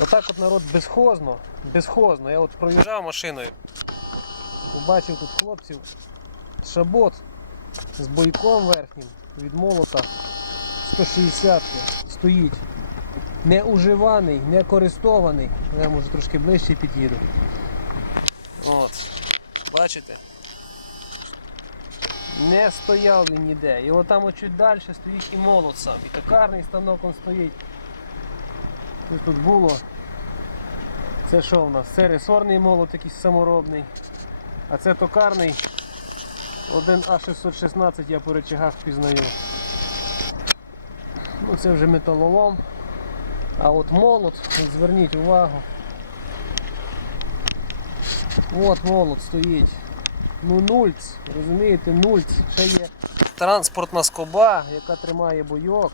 Отак от народ безхозно, безхозно. Я от проїжджав машиною, побачив тут хлопців шабот з бойком верхнім від молота 160 стоїть. Не уживаний, не користований. Я може трошки ближче під'їду. От. Бачите? Не стояв він ніде. І от чуть далі стоїть і молот сам. І токарний станок он стоїть. Тут було. Це що в нас? Це ресорний молот якийсь саморобний. А це токарний. Один А616 я по речагах впізнаю. Ну це вже металолом. А от молот, зверніть увагу. От молот стоїть. Ну нульц, розумієте, нульц. Ще є транспортна скоба, яка тримає бойок.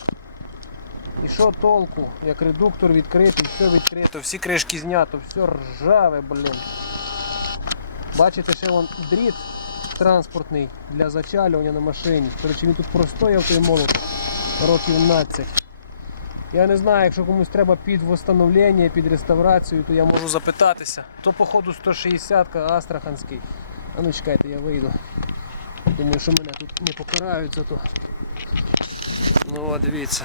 І що толку, як редуктор відкритий, все відкрито, всі кришки знято, все ржаве, блін. Бачите, ще вон дріт транспортний для зачалювання на машині. Коротше, він тут простояв той молот років 12. Я не знаю, якщо комусь треба під восстановлення, під реставрацію, то я можу запитатися. То походу 160 Астраханський. А ну чекайте, я вийду. Думаю, що мене тут не покарають за то. Ну от дивіться.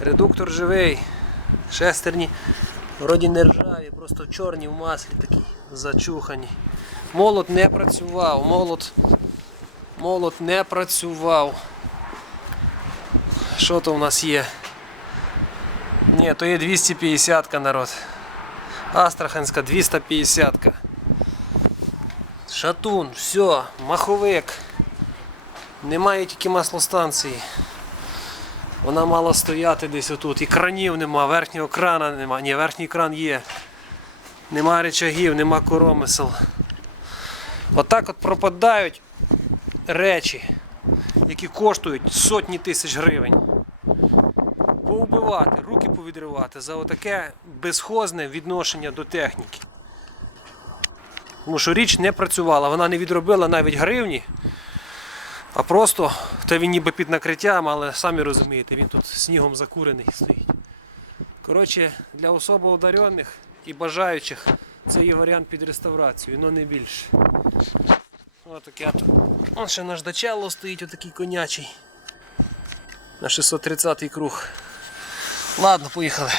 Редуктор живий. Шестерні вроді не ржаві, просто чорні в маслі такі зачухані. Молот не працював, молот, молот не працював. Що то в нас є? Ні, то є 250 народ. Астраханська 250. -ка. Шатун, все, маховик. Немає тільки маслостанції. Вона мала стояти десь отут. І кранів нема, верхнього крана нема. Ні, верхній кран є. Нема речагів, нема коромисел. Отак от пропадають речі, які коштують сотні тисяч гривень. Повбивати, руки повідривати за отаке безхозне відношення до техніки. Тому що річ не працювала, вона не відробила навіть гривні, а просто, та він ніби під накриттям, але самі розумієте, він тут снігом закурений стоїть. Коротше, для особо одарених і бажаючих це є варіант під реставрацію, але не більше. Ось таке тут. Вон ще наш дачелло стоїть, отакий конячий. На 630 й круг. Ладно, поїхали.